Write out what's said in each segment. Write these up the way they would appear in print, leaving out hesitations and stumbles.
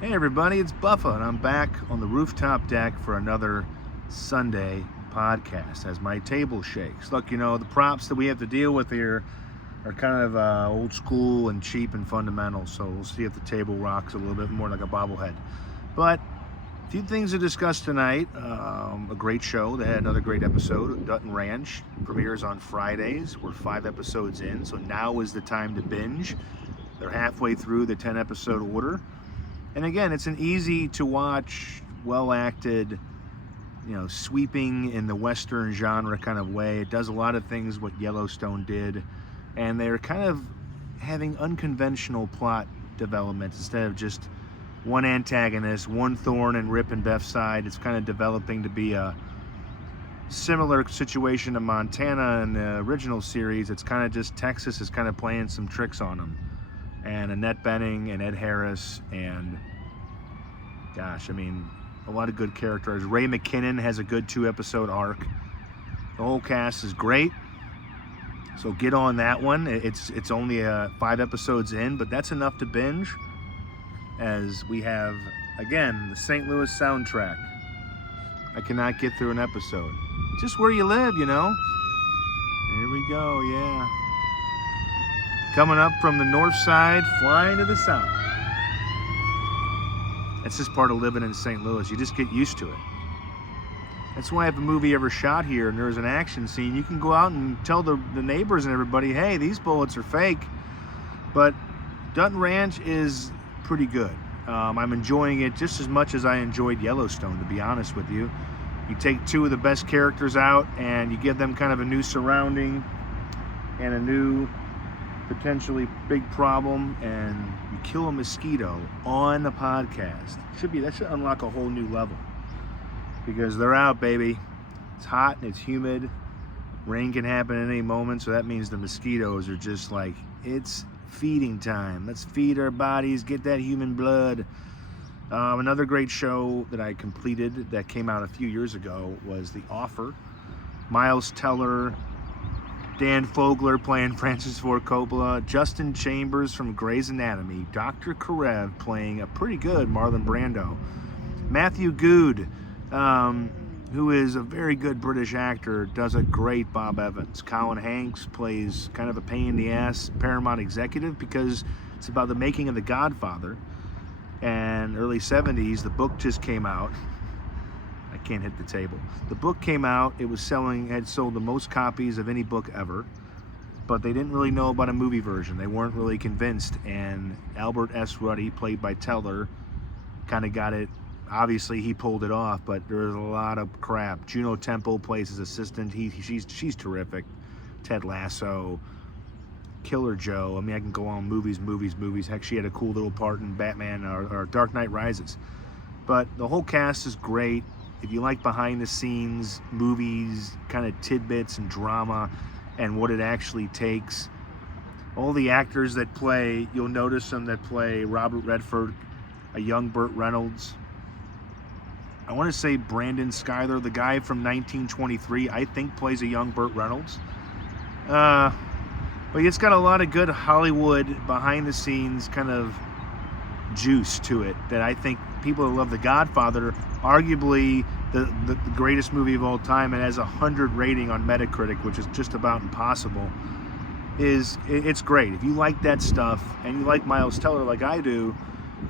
Hey everybody, it's Buffa, and I'm back on the rooftop deck for another Sunday podcast as my table shakes. Look, the props that we have to deal with here are kind of old school and cheap and fundamental, so we'll see if the table rocks a little bit more like a bobblehead. But a few things to discuss tonight. A great show. They had another great episode. Dutton Ranch premieres on Fridays. We're 5 episodes in, so now is the time to binge. They're halfway through the 10-episode order. And again, it's an easy to watch, well acted, sweeping in the Western genre kind of way. It does a lot of things what Yellowstone did. And they're kind of having unconventional plot developments instead of just one antagonist, one thorn in Rip and Beth's side. It's kind of developing to be a similar situation to Montana in the original series. It's kind of just Texas is kind of playing some tricks on them. And Annette Bening and Ed Harris and a lot of good characters. Ray McKinnon has a good 2-episode arc. The whole cast is great, so get on that one. It's only 5 episodes in, but that's enough to binge, as we have, again, the St. Louis soundtrack. I cannot get through an episode. Just where you live, Here we go, yeah. Coming up from the north side, flying to the south. That's just part of living in St. Louis. You just get used to it. That's why if a movie ever shot here and there's an action scene, you can go out and tell the neighbors and everybody, hey, these bullets are fake. But Dutton Ranch is pretty good. I'm enjoying it just as much as I enjoyed Yellowstone, to be honest with you. You take 2 of the best characters out and you give them kind of a new surrounding and a new potentially big problem, and you kill a mosquito on the podcast. That should unlock a whole new level, because they're out, baby. It's hot and it's humid. Rain can happen at any moment, so that means the mosquitoes are just like, it's feeding time. Let's feed our bodies, get that human blood. Another great show that I completed that came out a few years ago was The Offer. Miles Teller, Dan Fogler playing Francis Ford Coppola, Justin Chambers from Grey's Anatomy, Dr. Karev playing a pretty good Marlon Brando, Matthew Goode, who is a very good British actor, does a great Bob Evans. Colin Hanks plays kind of a pain in the ass Paramount executive because it's about the making of The Godfather. And early 70s, the book just came out. I can't hit the table. The book came out. It had sold the most copies of any book ever, but they didn't really know about a movie version. They weren't really convinced, and Albert S. Ruddy, played by Teller, kind of got it. Obviously, he pulled it off, but there was a lot of crap. Juno Temple plays his assistant. She's terrific. Ted Lasso, Killer Joe. I can go on movies. Heck, she had a cool little part in Batman or Dark Knight Rises. But the whole cast is great. If you like behind the scenes movies, kind of tidbits and drama and what it actually takes, all the actors that play, you'll notice them that play Robert Redford, a young Burt Reynolds. I want to say Brandon Schuyler, the guy from 1923, I think plays a young Burt Reynolds. But it's got a lot of good Hollywood behind the scenes kind of juice to it that I think people that love The Godfather, arguably the greatest movie of all time, and has a 100 rating on Metacritic, which is just about impossible, it's great. If you like that stuff and you like Miles Teller like I do,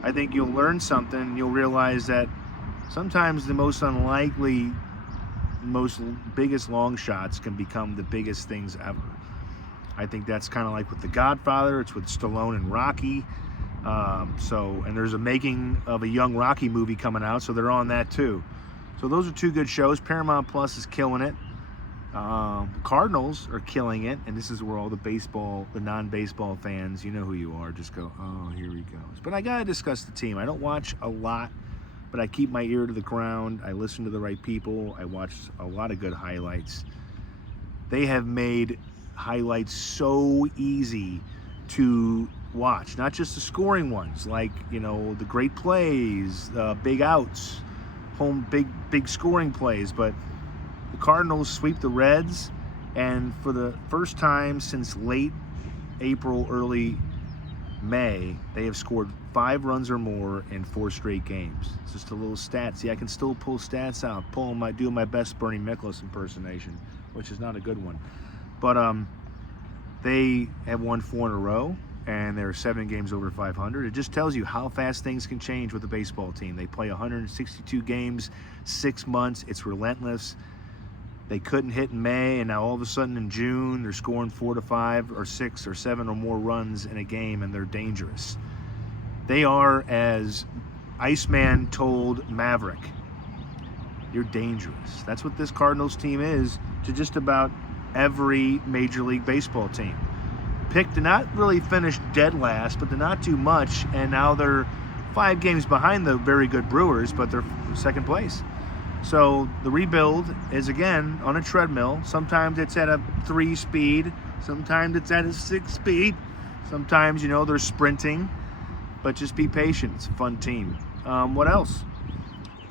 I think you'll learn something, and you'll realize that sometimes the most unlikely, biggest long shots can become the biggest things ever. I think that's kind of like with The Godfather. It's with Stallone and Rocky. And there's a making of a young Rocky movie coming out, so they're on that too. So those are 2 good shows. Paramount Plus is killing it. The Cardinals are killing it, and this is where all the non-baseball fans, you know who you are, just go, oh, here he goes. But I gotta discuss the team. I don't watch a lot, but I keep my ear to the ground. I listen to the right people. I watch a lot of good highlights. They have made highlights so easy to watch, not just the scoring ones, like the great plays, big outs, home big scoring plays, but the Cardinals sweep the Reds, and for the first time since late April, early May, they have scored 5 runs or more in 4 straight games. It's just a little stat. See, I can still pull stats out, doing my best Bernie Miklasz impersonation, which is not a good one. But they have won 4 in a row, and they're 7 games over 500. It just tells you how fast things can change with a baseball team. They play 162 games, 6 months. It's relentless. They couldn't hit in May, and now all of a sudden in June, they're scoring 4 to 5 or 6 or 7 or more runs in a game, and they're dangerous. They are, as Iceman told Maverick, you're dangerous. That's what this Cardinals team is to just about every Major League Baseball team. Picked to not really finish dead last, but to not too much, and now they're 5 games behind the very good Brewers, but they're second place. So the rebuild is, again, on a treadmill. Sometimes it's at a 3 speed. Sometimes it's at a 6 speed. Sometimes, they're sprinting. But just be patient. It's a fun team. What else?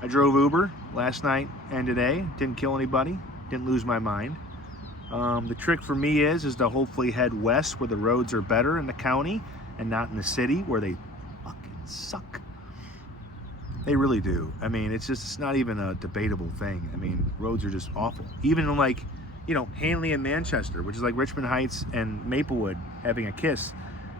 I drove Uber last night and today. Didn't kill anybody. Didn't lose my mind. The trick for me is to hopefully head west where the roads are better in the county and not in the city where they fucking suck. They really do. I mean, it's not even a debatable thing. I mean, roads are just awful. Even in Hanley and Manchester, which is like Richmond Heights and Maplewood having a kiss,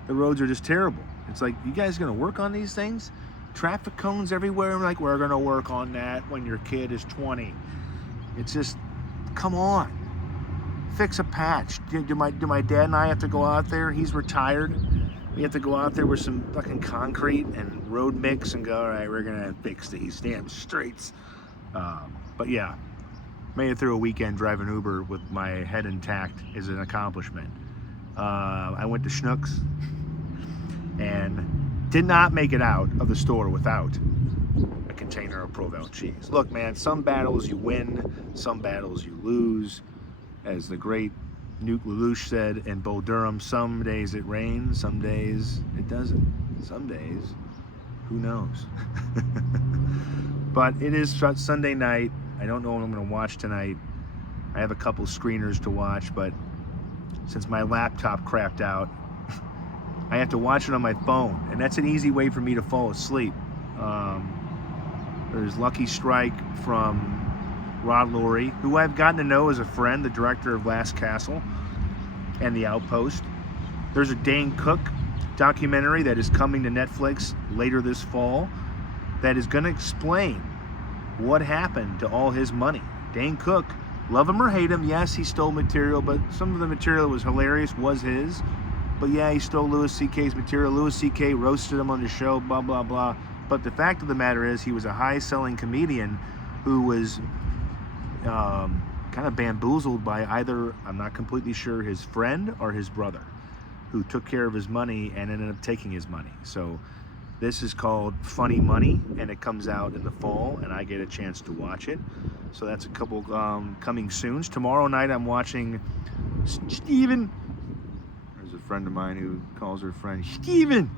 the roads are just terrible. It's like, you guys gonna work on these things? Traffic cones everywhere. Like, we're gonna work on that when your kid is 20. It's just, come on. Fix a patch. Do my dad and I have to go out there? He's retired. We have to go out there with some fucking concrete and road mix and go, all right, we're gonna fix these damn streets. But yeah, made it through a weekend driving Uber with my head intact is an accomplishment. I went to Schnucks and did not make it out of the store without a container of Provel cheese. Look, man, some battles you win, some battles you lose. As the great Nuke Lelouch said in Bull Durham, some days it rains, some days it doesn't. Some days, who knows? But it is Sunday night. I don't know what I'm going to watch tonight. I have a couple screeners to watch, but since my laptop crapped out, I have to watch it on my phone, and that's an easy way for me to fall asleep. There's Lucky Strike from Rod Lurie, who I've gotten to know as a friend, the director of Last Castle and The Outpost. There's a Dane Cook documentary that is coming to Netflix later this fall that is going to explain what happened to all his money. Dane Cook, love him or hate him, yes, he stole material, but some of the material that was hilarious was his. But yeah, he stole Louis C.K.'s material. Louis C.K. roasted him on the show, blah, blah, blah. But the fact of the matter is he was a high-selling comedian who was kind of bamboozled by either, I'm not completely sure, his friend or his brother, who took care of his money and ended up taking his money. So this is called Funny Money, and it comes out in the fall, and I get a chance to watch it. So that's a couple coming soon. Tomorrow night I'm watching Steven. There's a friend of mine who calls her friend Steven.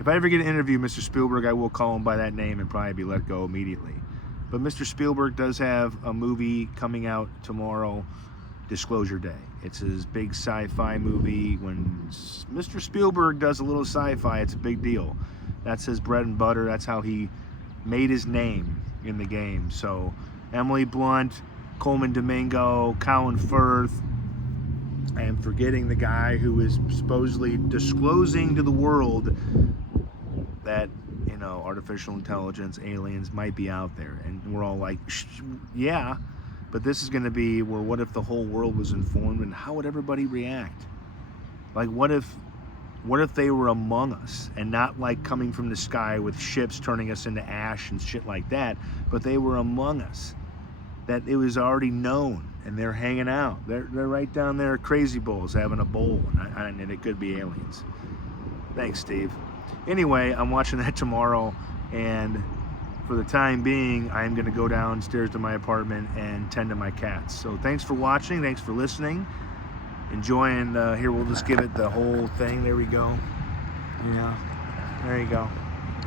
If I ever get an interview Mr. Spielberg, I will call him by that name and probably be let go immediately. But Mr. Spielberg does have a movie coming out tomorrow, Disclosure Day. It's his big sci-fi movie. When Mr. Spielberg does a little sci-fi, it's a big deal. That's his bread and butter. That's how he made his name in the game. So Emily Blunt, Coleman Domingo, Colin Firth. I am forgetting the guy who is supposedly disclosing to the world that, artificial intelligence, aliens might be out there. And we're all like, yeah, but this is going to be where, what if the whole world was informed, and how would everybody react? Like, what if they were among us and not like coming from the sky with ships turning us into ash and shit like that, but they were among us, that it was already known and they're hanging out. They're right down there, Crazy Bulls having a bowl, and it could be aliens. Thanks, Steve. Anyway, I'm watching that tomorrow, and for the time being, I'm going to go downstairs to my apartment and tend to my cats. So thanks for watching. Thanks for listening. Enjoying, here, we'll just give it the whole thing. There we go. Yeah. There you go.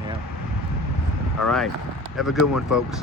Yeah. All right. Have a good one, folks.